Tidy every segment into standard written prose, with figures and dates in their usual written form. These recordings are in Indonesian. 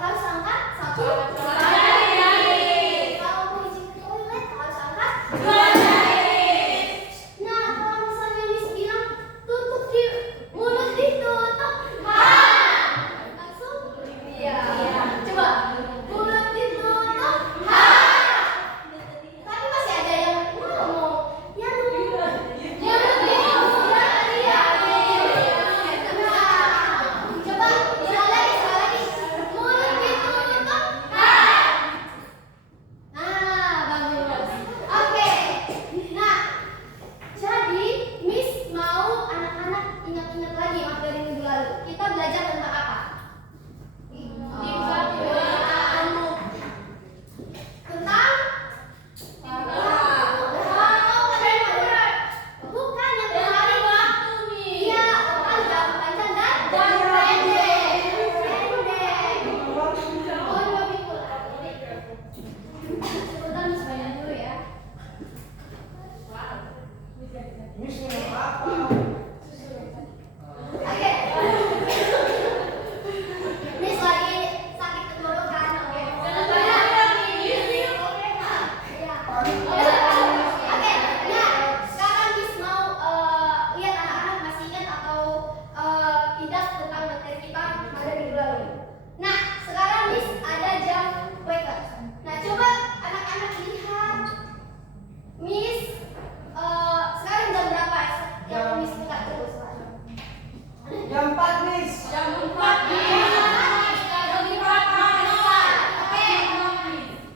harus angkat 1, 2 jari. Kalau mau izin ke toilet harus angkat 2 jari. Nah, kalau misalnya Miss bilang tutup di mulut ditutup, langsung? Iya. Coba mulut ditutup, tapi masih ada yang ngomong. Yang coba sekali lagi. Mulut ditutup. Bagus. Oke. Nah, jadi Miss mau anak-anak ingat-ingat lagi materi minggu lalu. Kita belajar tentang apa? Tentang bukan yang kemarin waktu nih. Iya, panjang dan pendek. Oh, 2 minggu. Sebentar Miss bayar dulu ya. Oke. Miss lagi sakit tenggorokan. Oke. Oke, nah sekarang Miss mau lihat anak-anak masih ingat atau tidak tentang materi kita pada minggu lalu. Nah, sekarang Miss ada jam waker. Nah, coba anak-anak lihat. Miss sekarang jam berapa? Yang Miss buka terus. Jam 4, Miss. Jam 4 nih. Oke.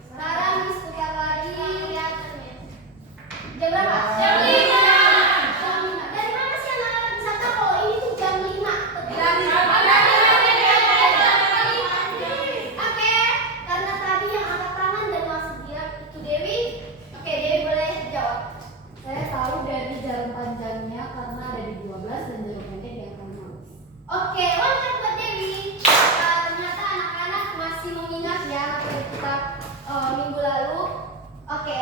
Sekarang Miss lihat lagi. Jam berapa? Jam 5. Jam 5. Dari mana sih anak-anak bisa tahu kalau ini tuh jam 5? Oke, karena tadi yang angkat tangan dan masuk dia itu Dewi. Oke, Dewi boleh jawab. Saya tahu dari jarum panjangnya karena ada di 12 dan jarum pendek yang ke-6. Oke, lanjut buat Dewi. Ternyata anak-anak masih mengingat ya materi kita minggu lalu. Oke.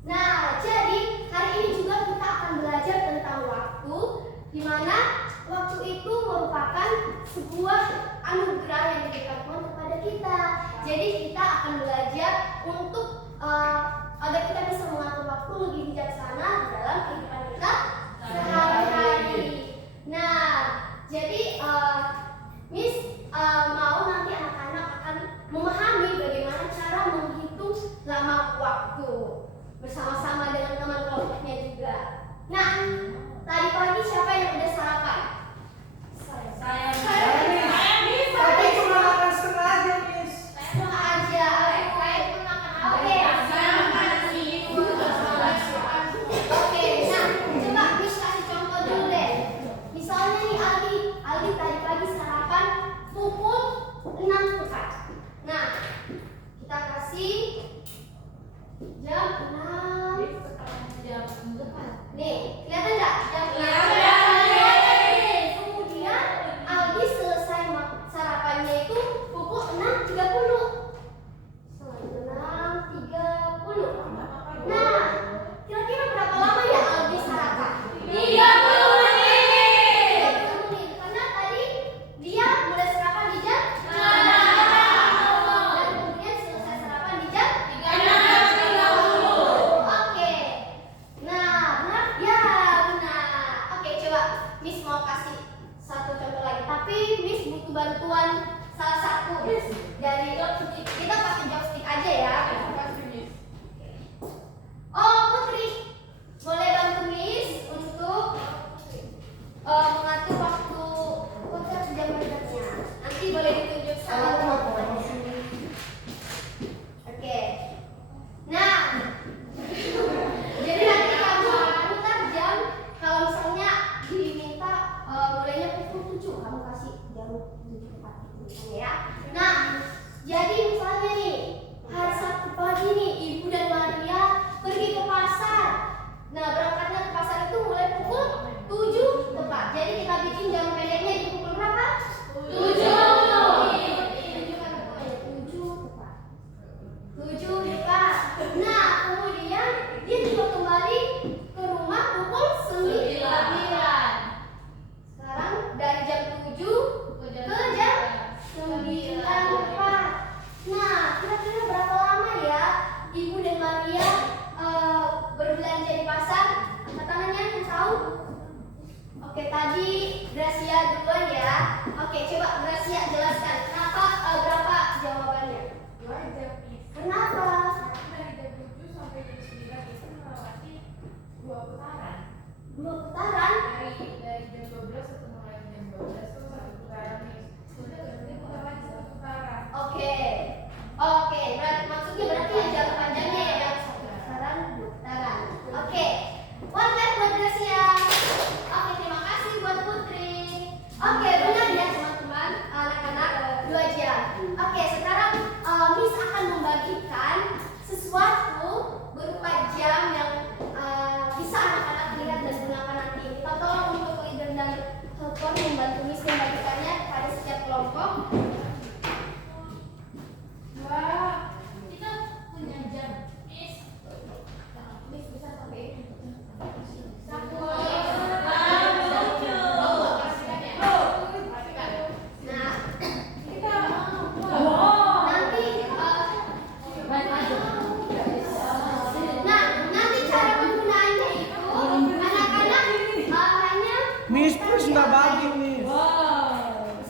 Nah, jadi hari ini juga kita akan belajar tentang waktu, di mana waktu itu merupakan sebuah anugerah yang diberikan Tuhan kepada kita. Jadi kita akan belajar untuk agar kita bisa mengatur waktu lebih bijaksana dalam kehidupan kita sehari-hari. Nah, jadi Miss mau nanti anak-anak akan memahami bagaimana cara menghitung lama waktu bersama-sama dengan teman kelompoknya juga. Nah, tadi pagi siapa yang udah sarapan? Saya Tapi cuma makan setengah aja, Miss. Sama aja. Oke. Oke, nah coba Miss kasih contoh dulu deh. Misalnya nih Aldi tadi pagi sarapan pukul 6 tepat. Nah, kita kasih jam 6 tepat. Nih, kelihatan nggak jam 6? Kemudian Aldi selesai sarapannya itu pukul 6.30. 6.30. Nah, kira-kira berapa lama ya Aldi sarapan? 30 menit. 30 menit. Karena tadi dia mulai sarapan di jam 6. Dan kemudian selesai sarapan di jam 6.30. Oke. Nah, benar? Ya, benar. Oke, coba Miss mau kasih satu contoh lagi. Tapi Miss butuh bantuan salah satu dari kita pakai joystick aja ya. Oh, Putri, boleh bantu Miss untuk mengatur waktu konser jam berikutnya. Nanti boleh ditunjuk sama teman-temannya. Oke. Nah, jadi nanti kamu putar jam. Kalau misalnya diminta mulainya pukul 7, kamu kasih jam 7 tepat ya. Nah, jadi misalnya nih hari Sabtu Oke, tadi Gracia duluan ya. Oke, coba Gracia jelaskan kenapa berapa jawabannya? 2 jam. Kenapa? Dari jam 7 sampai jam 9 itu melewati 2 putaran. 2 putaran. Dari jam 12 atau mulai jam 12 itu 1 putaran nih. Sudah berarti putar lagi 1 putaran. Oke, maksudnya berarti yang jalan panjangnya ya yang 1 putaran, 2 putaran. Oke, one left buat Gracia. Oke, terima kasih buat Putri. Oke, benar ya teman-teman, anak-anak 2 jam. Oke, sekarang Miss akan membagikan sesuatu berupa jam yang bisa anak-anak lihat dan gunakan nanti. Kita tolong untuk leader dan helper membantu Miss membagikannya pada setiap kelompok. Wah, kita punya jam. Miss bisa pakai ini. Nanti cara penggunaannya itu anak-anak hanya Miss Pris nggak bagi Miss.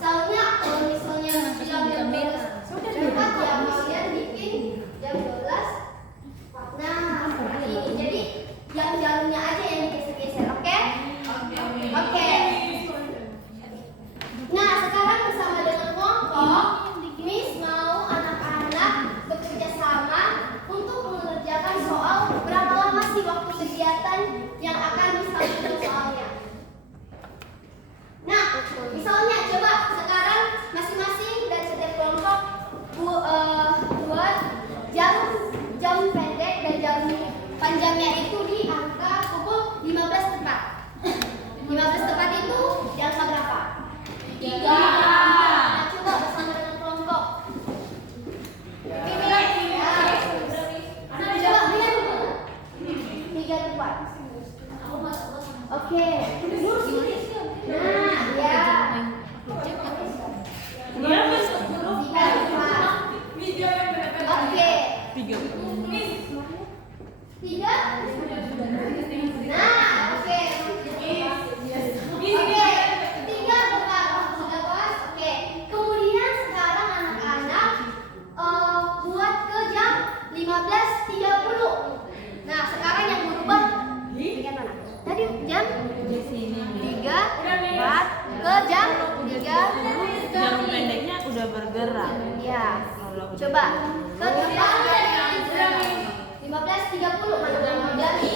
misalnya kalau misalnya jam 12 cepat ya kalian bikin jam 12 nah seperti ini. Jadi yang jalurnya aja yang digeser-geser, oke? Oke. Nah, sekarang bersama dengan kelompok, Miss mau anak-anak bekerja sama untuk mengerjakan soal berapa lama sih waktu kegiatan yang akan Miss lakukan soalnya. Nah, misalnya coba sekarang masing-masing dari setiap kelompok buat jam pendek dan jam panjangnya itu di angka pukul 15 tepat. 15 tepat itu di angka berapa? 3. Nah, coba bersama dengan kelompok. Coba lihat dulu. 3 tepat. Oke. Nah, ya. 3 tepat. Oke. 3. Nah, oke. Oke, 3 tepat. Sudah pas. Oke. Kemudian sekarang anak-anak buat ke jam 15.30. Nah, sekarang yang berubah bagian mana? Tadi jam 3 4 ke jam 3. Jarum pendeknya udah bergerak. Ya. Coba ke jam 15.30 mana belum dari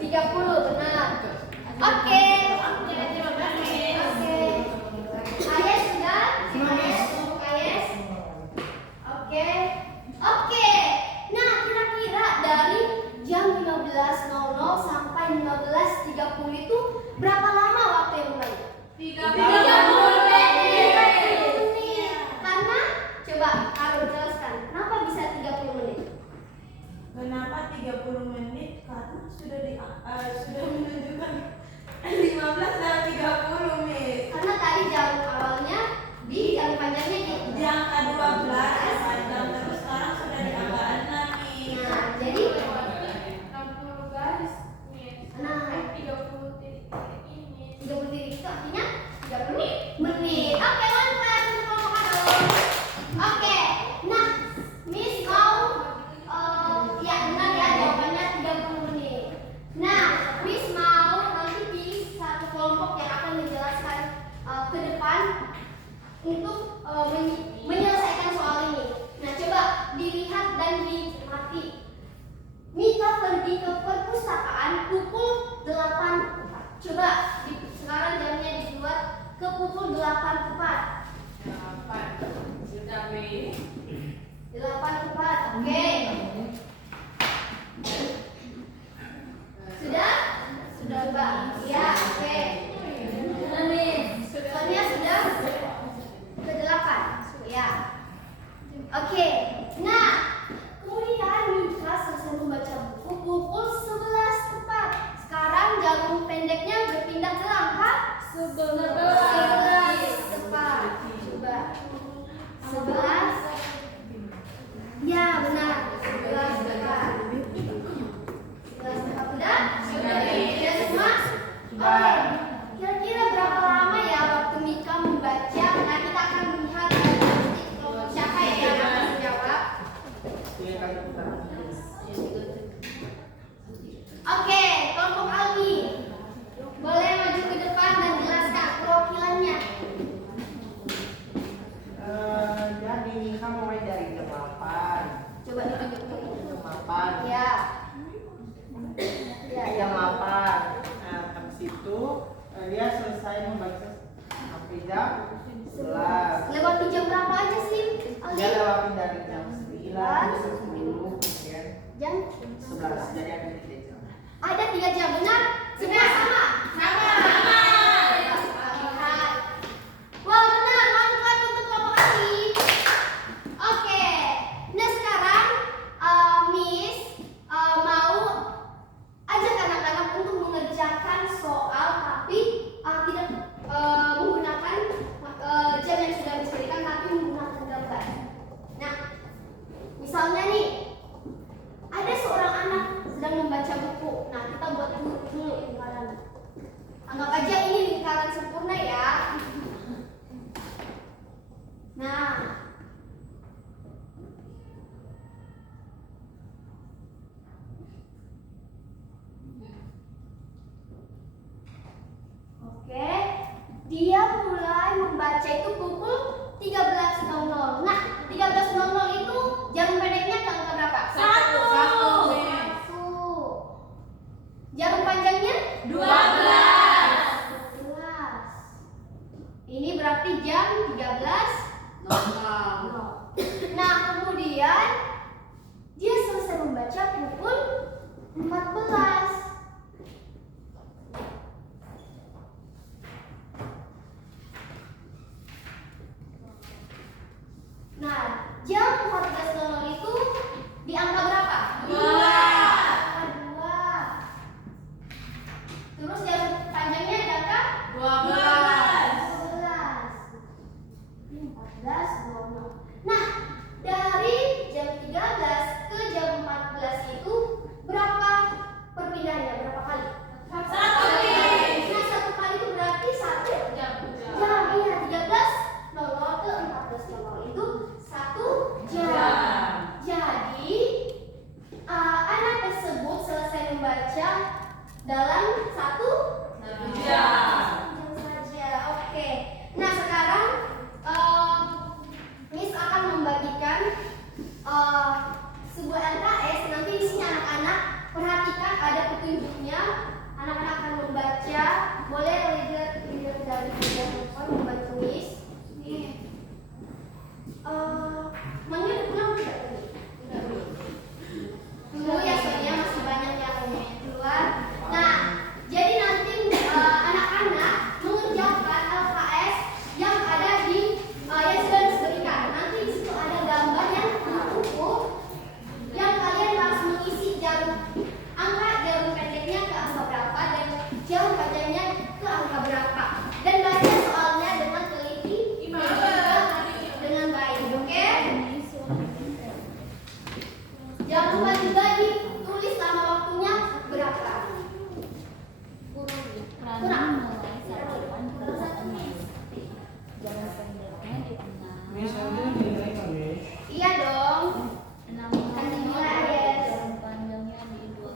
30 benar. Oke. Ayes sudah? Ayes. Oke. Oke. Nah, kira-kira dari jam 15.00 sampai 15.30 itu berapa lama waktu yang mulai? 30 menit. Karena coba Arul jelaskan, kenapa bisa 30 menit? Kenapa 30 menit? Karena sudah menunjukkan 15 dan 30 Miss. Karena tadi jam awalnya di jam panjangnya Di angka 12 ya panjang, terus sekarang sudah di angka 6 Miss. Nah, jadi 60 garis Miss. Nah. 30 titik ini. 30 titik itu artinya 30 menit. Oke, mantap untuk kelompok Arul. Oke. Nah, Miss mau ya benar ya jawabannya 30 menit. Nah, Miss mau nanti pilih satu kelompok yang akan menjelaskan ke depan untuk menyelesaikan soal ini. Nah, coba dilihat dan dicermati. Mika pergi ke perpustakaan pukul 8 tepat. Coba sekarang jamnya dibuat ke pukul 8 tepat. 8. Sudah Miss. 8 tepat. Oke. Sudah? Sudah, Bang. Ya, oke. Sudah, Miss. Soalnya sudah ke 8. Ya. Oke. Nah, kemudian Mika selesai membaca buku pukul 11 tepat. Sekarang jarum pendeknya berpindah ke angka 11 tepat. Coba. 11. Ya, benar. 11 tepat. 11 tepat. Sudah? Sudah semua? kita mulai dari jam 8. Coba ditunjuk. Jam 8. Ya. Ya, Jam 8. Nah, habis itu dia selesai membaca sampai jam 11. Lewati jam berapa aja sih, Aldi? Dia lewatin dari jam 9, 10, kemudian Jam 11. Jadi ada 3 jam. Ada 3 jam, benar? Semua sama? Sama. Lihat. Wah, benar. Mantap untuk kelompok kami. Oke. Nah, sekarang Miss mau ajak anak-anak untuk mengerjakan soal tapi tidak menggunakan jam yang sudah disediakan tapi menggunakan gambar. Nah, misalnya nih ada seorang anak sedang membaca buku. Nah, kita buat dulu lingkaran. Anggap aja ini lingkaran sempurna ya. Nah, oke, dia mulai membaca itu pukul 13.00. Nah, 13.00 itu jarum pendeknya ke angka berapa? 1. Jarum panjangnya? 12. 12. Ini berarti jam 13.00. Nah, kemudian dia selesai membaca pukul 14. Nah, jam 14.00 itu di angka berapa? 2. Angka 2. Terus jarum panjangnya ada angka 12. 14.00. Nah, dari jam 13 ke jam 14 itu berapa perpindahannya? Berapa kali? 1 Nah, 1 kali itu berarti 1 jam. Iya, 13.00 ke 14.00 itu 1 jam. Jadi, anak tersebut selesai membaca dalam 1 jam. saja. Oke. Nah, sekarang Miss akan membagikan sebuah LKS. Nanti di sini anak-anak perhatikan ada petunjuknya. Anak-anak akan membaca. Boleh leader dari handphone membantu Miss. Nih. Mangga udah pulang tidak tadi? Tunggu ya, soalnya masih banyak yang keluar. Nah, jadi nanti anak-anak mengerjakan LKS yang ada di yang sudah disebutkan. Nanti di situ ada gambar yang cukup yang kalian harus mengisi angka jarum pendeknya ke angka berapa dan jarum panjangnya ke angka berapa. Dan baca soalnya dengan teliti dan juga dengan baik, oke? Jangan lupa juga ditulis lama waktunya berapa. Kurang mulai sarapan ke 6. Jarum pendeknya di 6. Miss, nanti nilai nggak, Miss? Iya dong. 6 Kan dimulai, Ayes. jarum panjangnya di 12.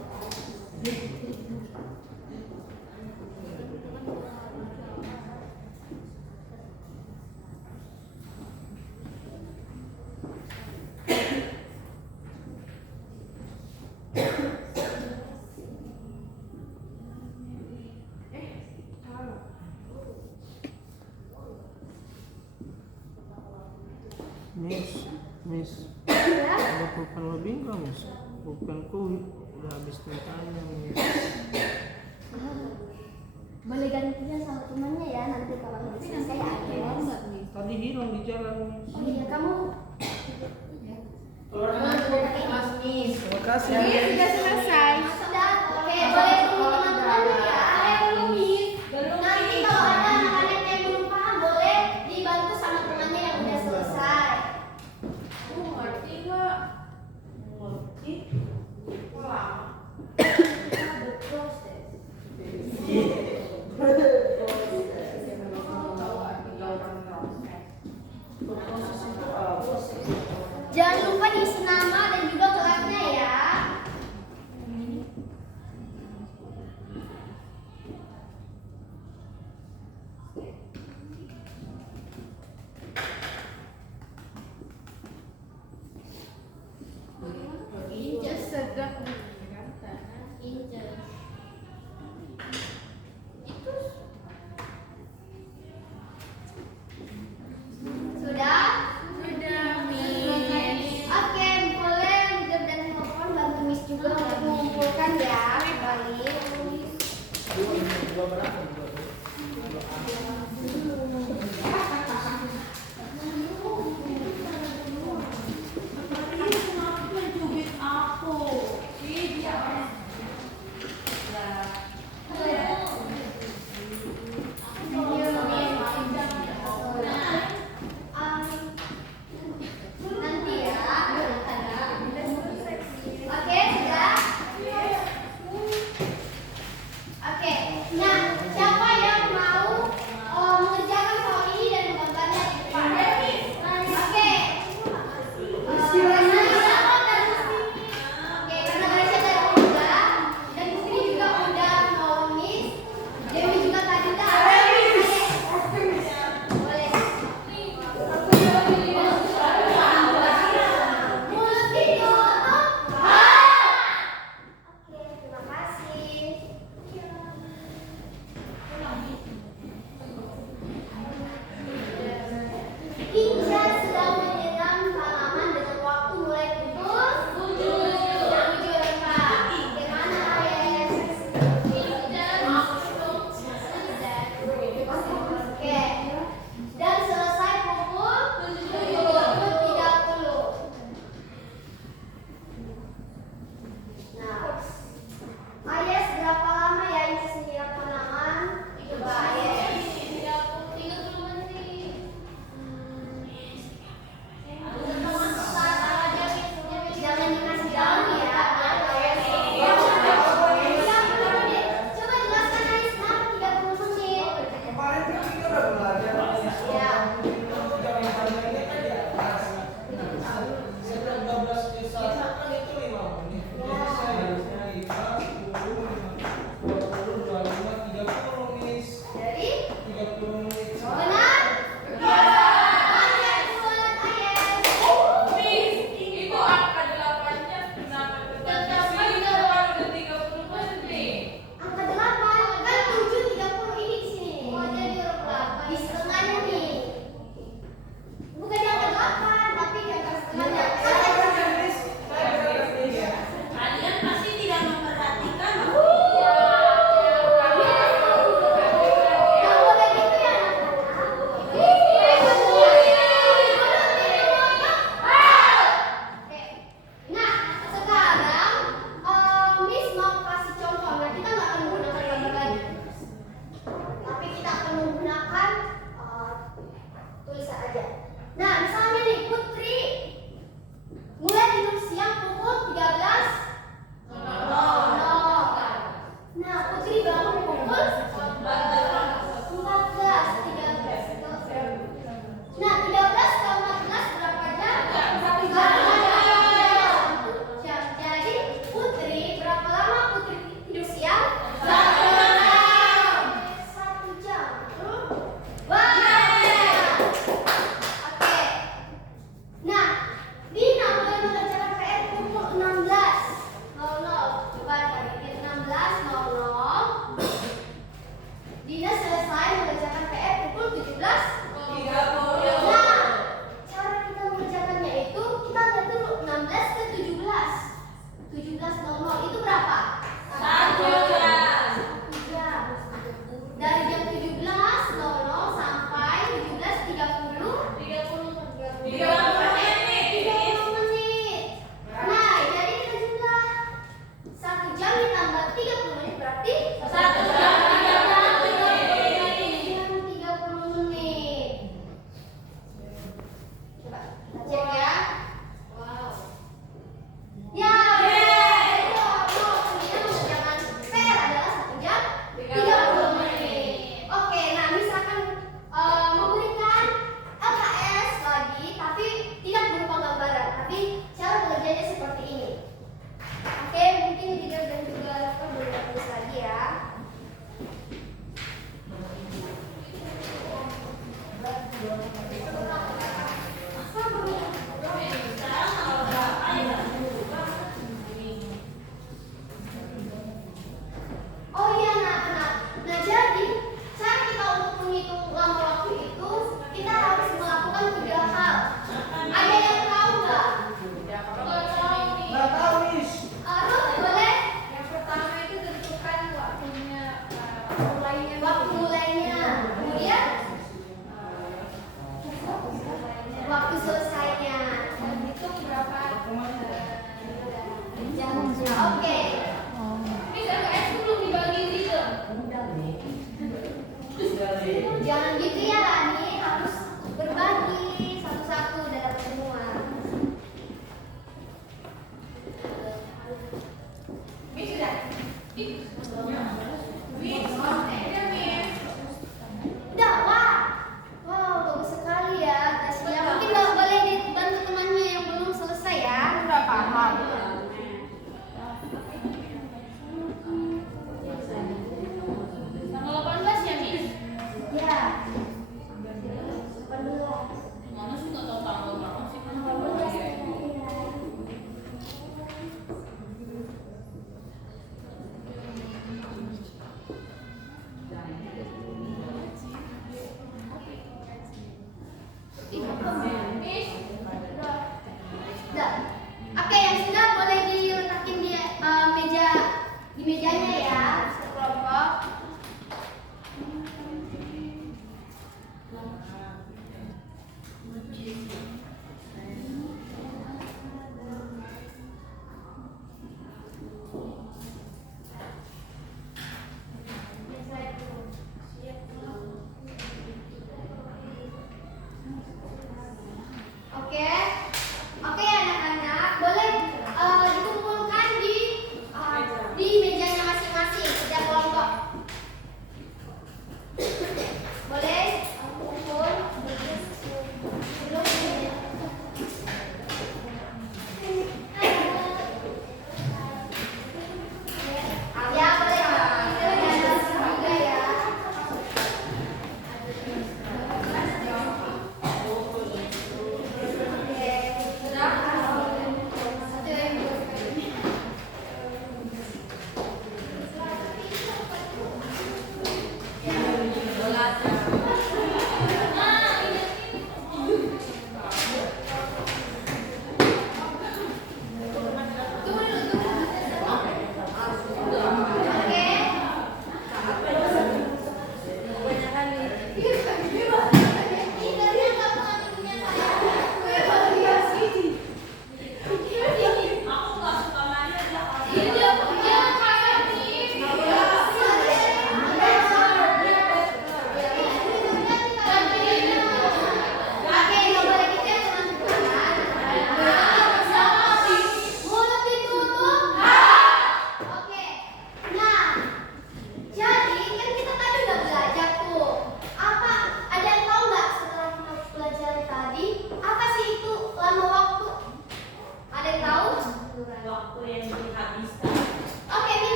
Miss, Ya. ada pulpen lebih nggak, Miss? Pulpenku udah habis tintanya, Miss. Boleh gantinya sama temannya ya nanti kalau udah selesai ada. Tadi hilang di jalan, Miss. Oh iya, kamu Terima kasih. sudah selesai. Sudah. Oke, boleh tunggu teman-temannya ya. Belum, Miss. Nanti kalau ada anak-anak yang belum paham boleh dibantu sama temannya yang udah selesai. Ngerti nggak? Ngerti. Pulang. Jangan lupa diisi nama dan juga